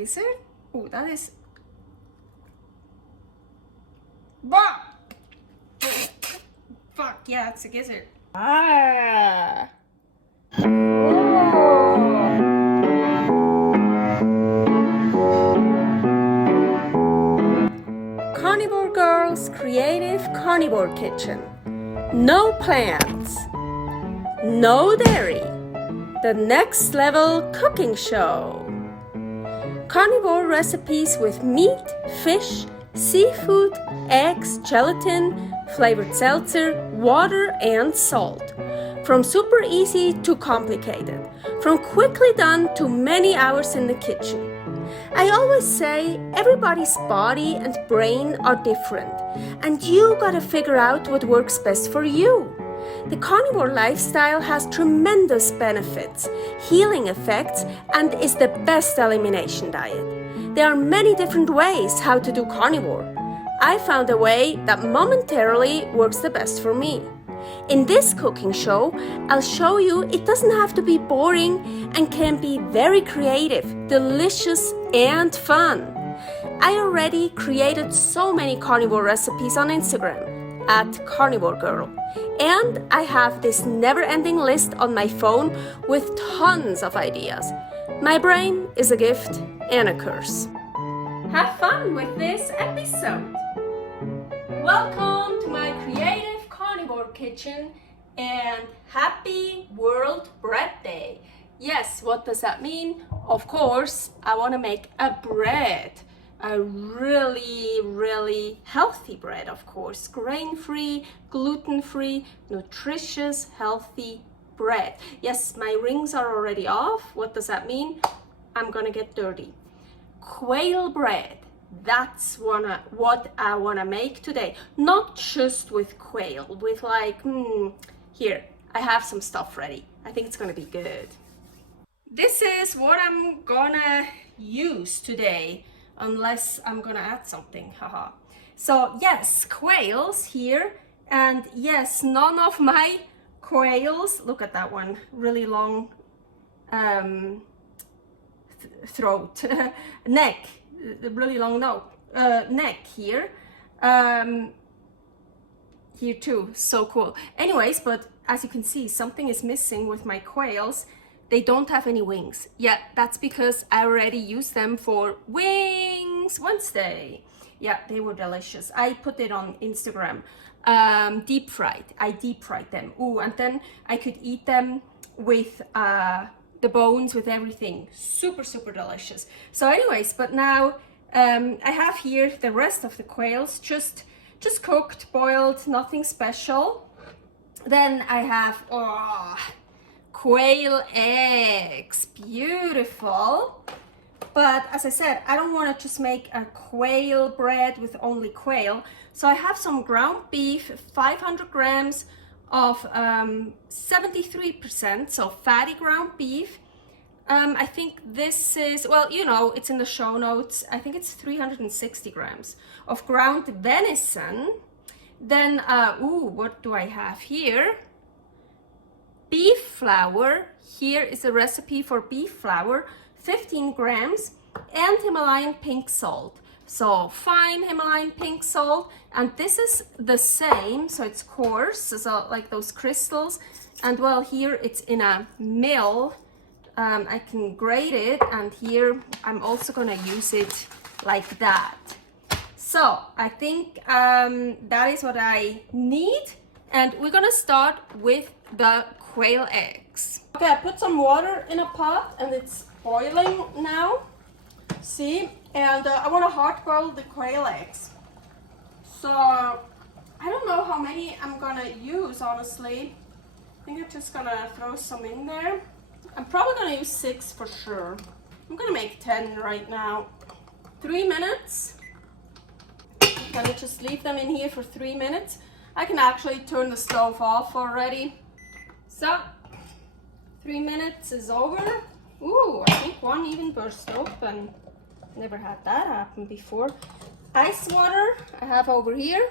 gizzard. Oh, that is... Bah! Fuck, yeah, it's a gizzard. Ah! Carnivore Girl's Creative Carnivore Kitchen. No plants, no dairy, the next level cooking show. Carnivore recipes with meat, fish, seafood, eggs, gelatin, flavored seltzer, water, and salt. From super easy to complicated, from quickly done to many hours in the kitchen. I always say everybody's body and brain are different, and you gotta figure out what works best for you. The carnivore lifestyle has tremendous benefits, healing effects, and is the best elimination diet. There are many different ways how to do carnivore. I found a way that momentarily works the best for me. In this cooking show, I'll show you it doesn't have to be boring and can be very creative, delicious, and fun. I already created so many carnivore recipes on Instagram at karnivorgirl, and I have this never-ending list on my phone with tons of ideas. My brain is a gift and a curse. Have fun with this episode. Welcome to my creative carnivore kitchen and happy World Bread Day. Yes, what does that mean? Of course, I want to make a bread. A really healthy bread, of course. Grain-free, gluten-free, nutritious, healthy bread. Yes, my rings are already off. What does that mean? I'm gonna get dirty. Quail bread. That's what I wanna make today. Not just with quail, with like, here, I have some stuff ready. I think it's gonna be good. This is what I'm gonna use today, unless I'm gonna add something, haha. So yes, quails here, and yes, none of my quails, look at that one, really long throat, neck, really long neck here, here too, so cool. Anyways, but as you can see, something is missing with my quails. They don't have any wings. Yeah, that's because I already used them for Wings Wednesday. Yeah, they were delicious. I put it on Instagram. Deep fried. I deep fried them. Ooh, and then I could eat them with the bones, with everything. Super delicious. So anyways, but now I have here the rest of the quails, just cooked, boiled, nothing special. Then I have, quail eggs, beautiful. But as I said, I don't want to just make a quail bread with only quail. So I have some ground beef, 500 grams of 73%, so fatty ground beef. I think this is, well, you know, it's in the show notes. I think it's 360 grams of ground venison. Then, what do I have here? Beef flour. Here is a recipe for beef flour, 15 grams, and Himalayan pink salt. So fine Himalayan pink salt, and this is the same, so it's coarse, so like those crystals. And well, here it's in a mill. I can grate it, and here I'm also gonna use it like that. So I think that is what I need, and we're gonna start with the quail eggs. Okay, I put some water in a pot and it's boiling now. See, and I want to hard boil the quail eggs. So I don't know how many I'm gonna use, honestly. I think I'm just gonna throw some in there. I'm probably gonna use 6 for sure. I'm gonna make 10 right now. 3 minutes. I'm gonna just leave them in here for 3 minutes. I can actually turn the stove off already. So, 3 minutes is over. Ooh, I think one even burst open. Never had that happen before. Ice water I have over here.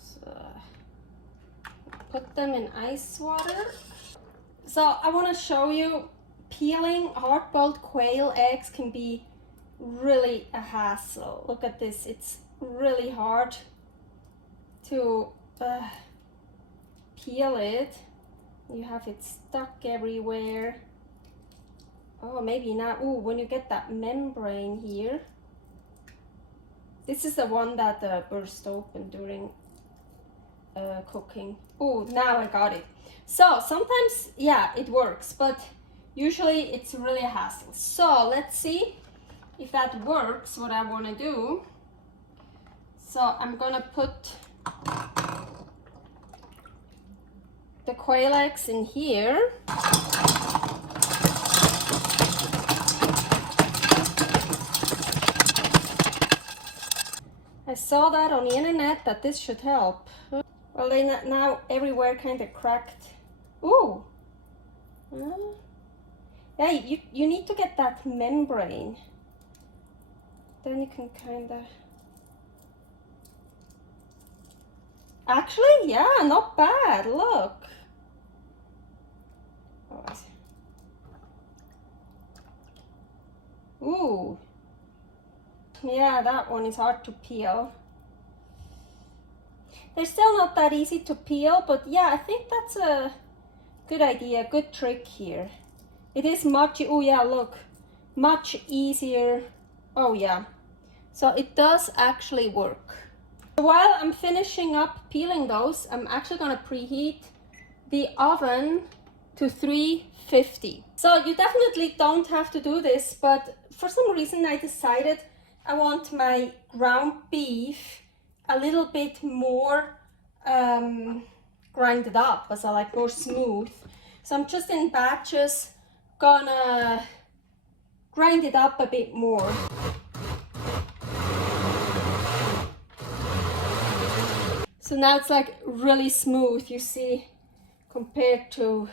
So, put them in ice water. So I want to show you peeling hard-boiled quail eggs can be really a hassle. Look at this, it's really hard to peel it. You have it stuck everywhere. Oh, maybe not. Oh, when you get that membrane here. This is the one that burst open during cooking. Oh, now I got it. So sometimes, yeah, it works, but usually it's really a hassle. So let's see if that works, what I want to do. So I'm gonna put the quail eggs in here. I saw that on the internet that this should help. Well, they now everywhere kind of cracked. Ooh. Yeah, you need to get that membrane. Then you can kind of... Actually, yeah, not bad. Look. Ooh. Yeah, that one is hard to peel. They're still not that easy to peel, but yeah, I think that's a good idea, good trick here. It is much, oh yeah, look, much easier. Oh yeah, so it does actually work. While I'm finishing up peeling those, I'm actually gonna preheat the oven to 350. So you definitely don't have to do this, but for some reason I decided I want my ground beef a little bit more grinded up, as I like more smooth. So I'm just in batches gonna grind it up a bit more. So now it's like really smooth, you see, compared to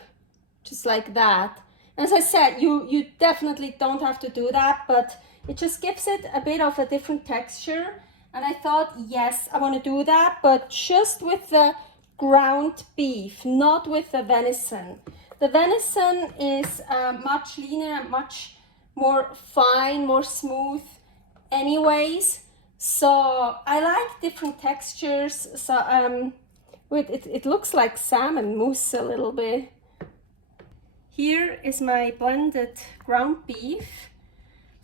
just like that. As I said, you definitely don't have to do that, but it just gives it a bit of a different texture. And I thought, yes, I want to do that, but just with the ground beef, not with the venison. The venison is much leaner and much more fine, more smooth anyways. So I like different textures. So it looks like salmon mousse a little bit. Here is my blended ground beef.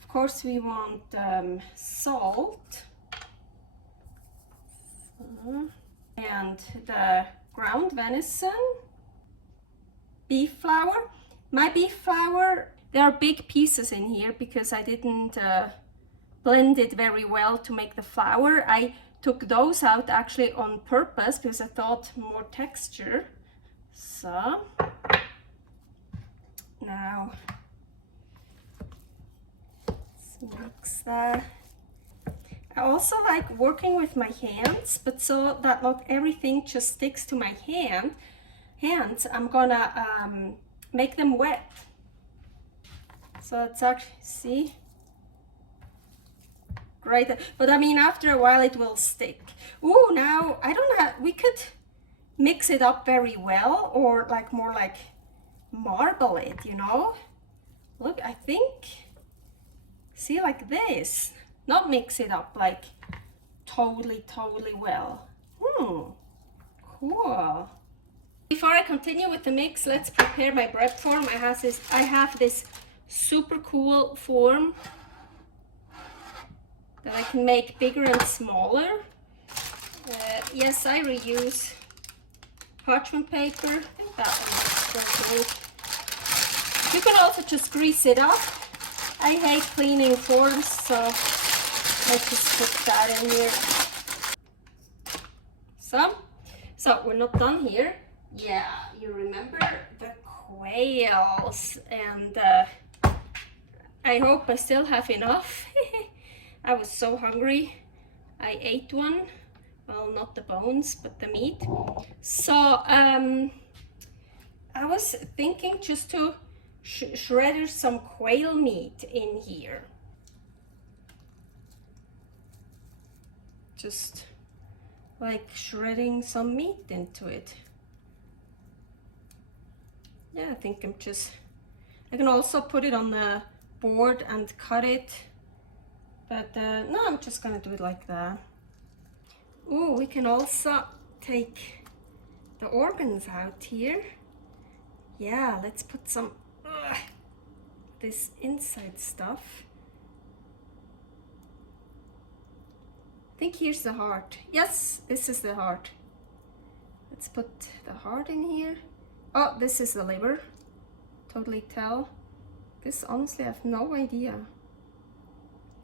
Of course we want salt and the ground venison, beef flour. My beef flour, there are big pieces in here because I didn't blend it very well to make the flour. I took those out actually on purpose because I thought more texture. So now let's mix that. I also like working with my hands, but so that not everything just sticks to my hands, I'm gonna make them wet. So it's actually, see? Great, but I mean after a while it will stick. Ooh, now I don't know, we could mix it up very well, or like more like marble it, you know? Look, I think, see, like this. Not mix it up like totally well. Cool. Before I continue with the mix, let's prepare my bread form. I have this super cool form that I can make bigger and smaller. Yes, I reuse parchment paper. I think that one is so good. You can also just grease it up. I hate cleaning forms, so let's just put that in here. So we're not done here. Yeah, you remember the quails, and I hope I still have enough. I was so hungry. I ate one. Well, not the bones, but the meat. So I was thinking just to shred some quail meat in here. Just like shredding some meat into it. Yeah, I think I can also put it on the board and cut it, but no, I'm just gonna do it like that. Ooh, we can also take the organs out here. Yeah, let's put some this inside stuff. I think here's the heart. Yes, this is the heart. Let's put the heart in here. Oh, this is the liver. Totally tell. This, honestly, I have no idea.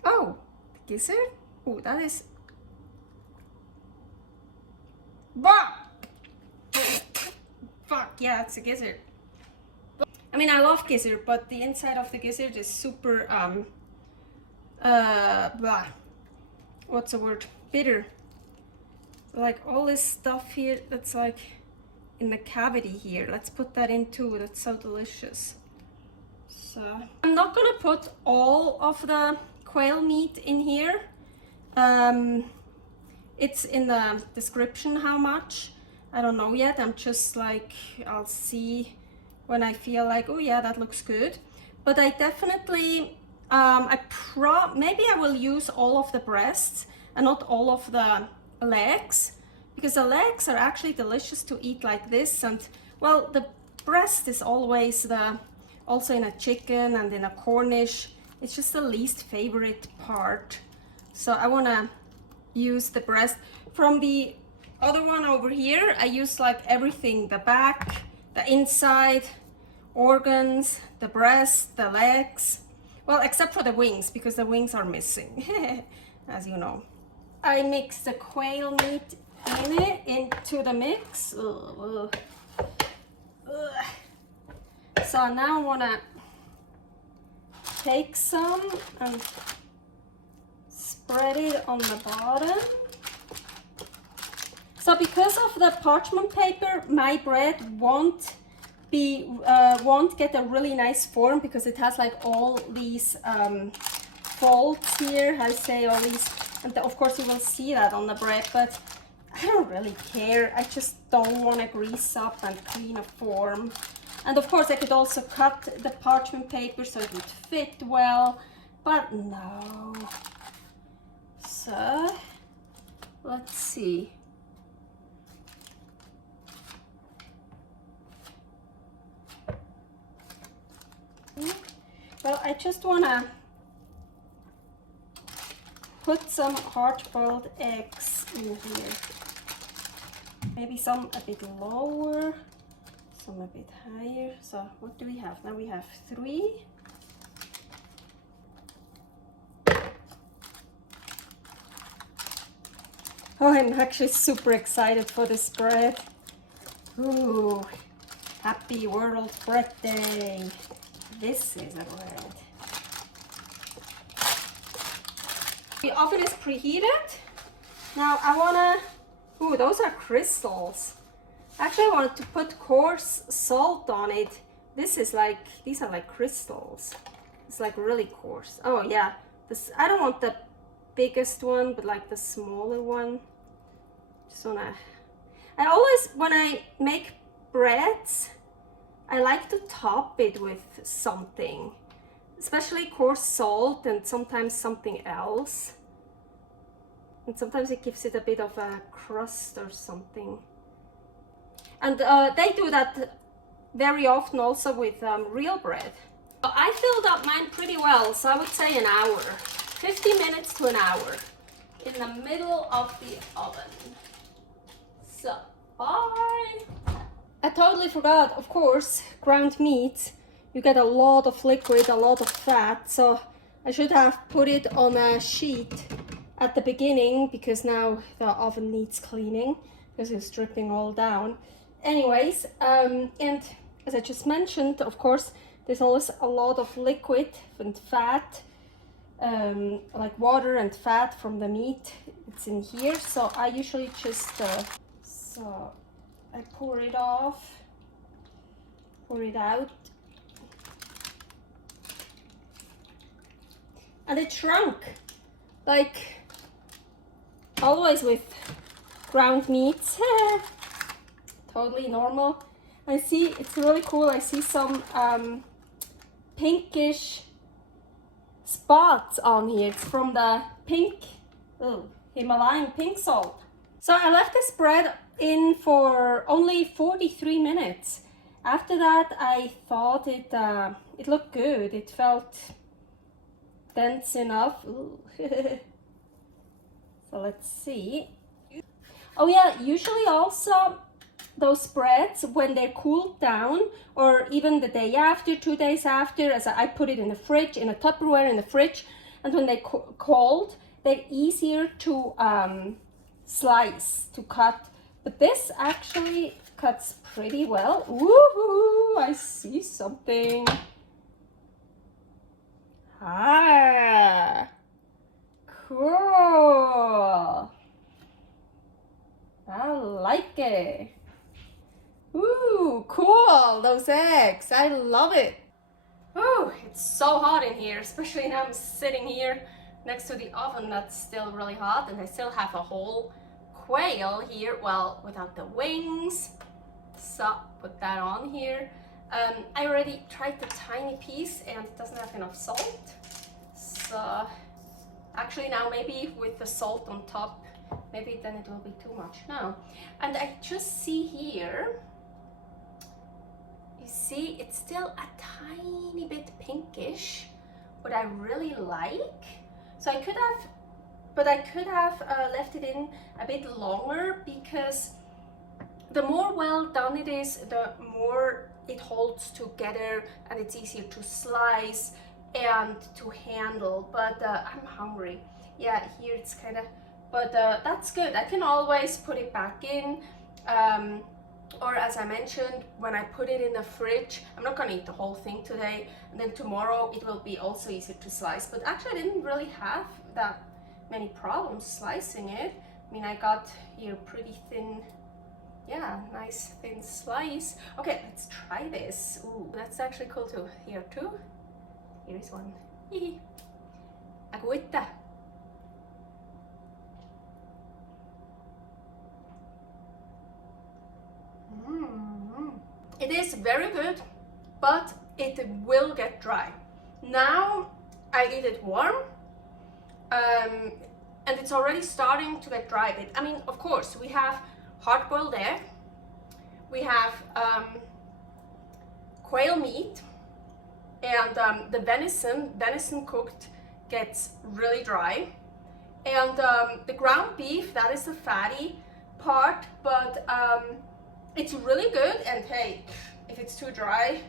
Oh, the gizzard? Oh, that is... Bah! Fuck, yeah, it's a gizzard. I mean, I love gizzard, but the inside of the gizzard is super, blah. What's the word? Bitter. Like all this stuff here that's like in the cavity here. Let's put that in too. That's so delicious. So I'm not gonna put all of the quail meat in here. It's in the description how much. I don't know yet. I'm just like, I'll see when I feel like, oh yeah, that looks good. But I definitely, maybe I will use all of the breasts and not all of the legs, because the legs are actually delicious to eat like this. And well, the breast is always also in a chicken and in a Cornish. It's just the least favorite part. So I wanna use the breast. From the other one over here, I use like everything, the back, the inside, organs, the breast, the legs. Well, except for the wings, because the wings are missing, as you know. I mix the quail meat into the mix. Ugh. So now I wanna take some and spread it on the bottom. So because of the parchment paper, my bread won't get a really nice form, because it has like all these folds here. I say all these, and of course you will see that on the bread, but I don't really care. I just don't want to grease up and clean a form. And of course I could also cut the parchment paper so it would fit well, but no. So let's see. Well, I just want to put some hard-boiled eggs in here. Maybe some a bit lower, some a bit higher. So what do we have? Now we have 3. Oh, I'm actually super excited for this bread. Ooh, happy World Bread Day. This is a bread. The oven is preheated. Now I wanna, ooh, those are crystals. Actually, I wanted to put coarse salt on it. This is like, these are like crystals. It's like really coarse. Oh yeah, this, I don't want the biggest one, but like the smaller one. Just wanna, I always, when I make breads, I like to top it with something, especially coarse salt and sometimes something else. And sometimes it gives it a bit of a crust or something. And they do that very often also with real bread. I filled up mine pretty well, so I would say an hour. 50 minutes to an hour in the middle of the oven. So, bye! I totally forgot, of course, ground meat, you get a lot of liquid, a lot of fat, so I should have put it on a sheet at the beginning, because now the oven needs cleaning, because it's dripping all down. Anyways, and as I just mentioned, of course, there's always a lot of liquid and fat, like water and fat from the meat. It's in here, so I usually just, so I pour it off, pour it out, and it shrunk, like always with ground meats. Totally normal. I see, it's really cool. I see some pinkish spots on here. It's from the Himalayan pink salt. So I left this bread in for only 43 minutes. After that, I thought it looked good. It felt dense enough. So let's see. Oh yeah, usually also those breads, when they're cooled down, or even the day after, 2 days after, as I put it in the fridge, in a Tupperware in the fridge, and when they're cold, they're easier to slice, to cut. But this actually cuts pretty well. Woohoo! I see something. Ah, cool. I like it. Ooh, cool, those eggs. I love it. Ooh, it's so hot in here, especially now I'm sitting here next to the oven that's still really hot, and I still have a whole quail here, well, without the wings. So put that on here. I already tried the tiny piece and it doesn't have enough salt. So actually now maybe with the salt on top, maybe then it will be too much. No. And I just see here, you see it's still a tiny bit pinkish, what I really like. So I could have left it in a bit longer, because the more well done it is, the more it holds together and it's easier to slice and to handle. But I'm hungry. Yeah, here it's kind of, but that's good. I can always put it back in, or as I mentioned, when I put it in the fridge, I'm not gonna eat the whole thing today, and then tomorrow it will be also easier to slice. But actually I didn't really have that many problems slicing it. I mean, I got here pretty thin, yeah, nice thin slice. Okay, let's try this. Ooh, that's actually cool too. Here too. Here is one. Agüita. It is very good, but it will get dry. Now I eat it warm, and it's already starting to get dry a bit. I mean, of course, we have hard-boiled egg, we have quail meat, and the venison cooked gets really dry, and the ground beef, that is the fatty part, but it's really good. And hey, if it's too dry,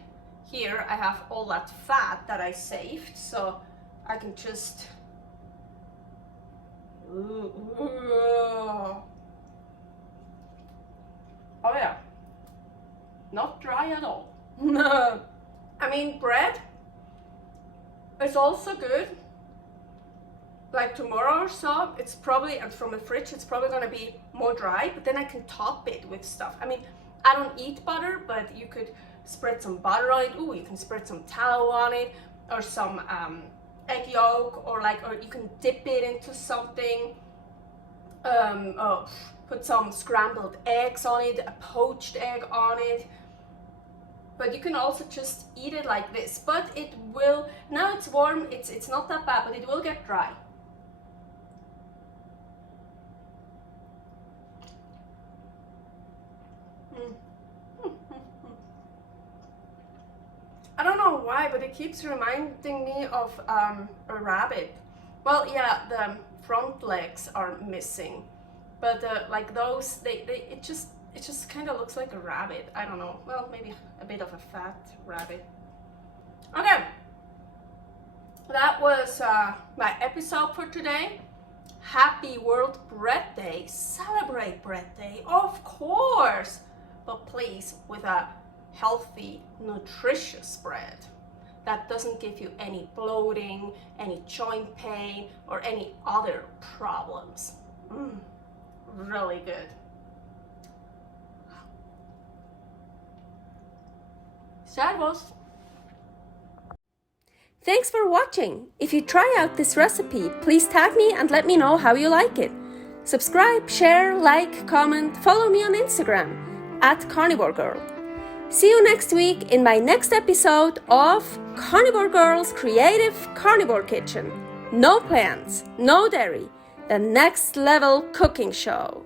here I have all that fat that I saved, so I can just oh yeah, not dry at all. I mean, bread is also good. Like tomorrow or so, it's probably, and from the fridge, it's probably gonna be more dry, but then I can top it with stuff. I mean, I don't eat butter, but you could spread some butter on it. Ooh, you can spread some tallow on it, or some egg yolk, or you can dip it into something. Put some scrambled eggs on it, a poached egg on it. But you can also just eat it like this. But it will, now it's warm, it's not that bad, but it will get dry. I don't know why, but it keeps reminding me of a rabbit. Well, yeah, the front legs are missing, but like those, it just kind of looks like a rabbit. I don't know. Well, maybe a bit of a fat rabbit. Okay, that was my episode for today. Happy World Bread Day. Celebrate Bread Day, of course, but please with a healthy, nutritious bread that doesn't give you any bloating, any joint pain, or any other problems. Really good. Servus! Thanks for watching. If you try out this recipe, please tag me and let me know how you like it. Subscribe, share, like, comment, follow me on Instagram @karnivorgirl. See you next week in my next episode of Carnivore Girl's Creative Carnivore Kitchen. No plants, no dairy, the next level cooking show.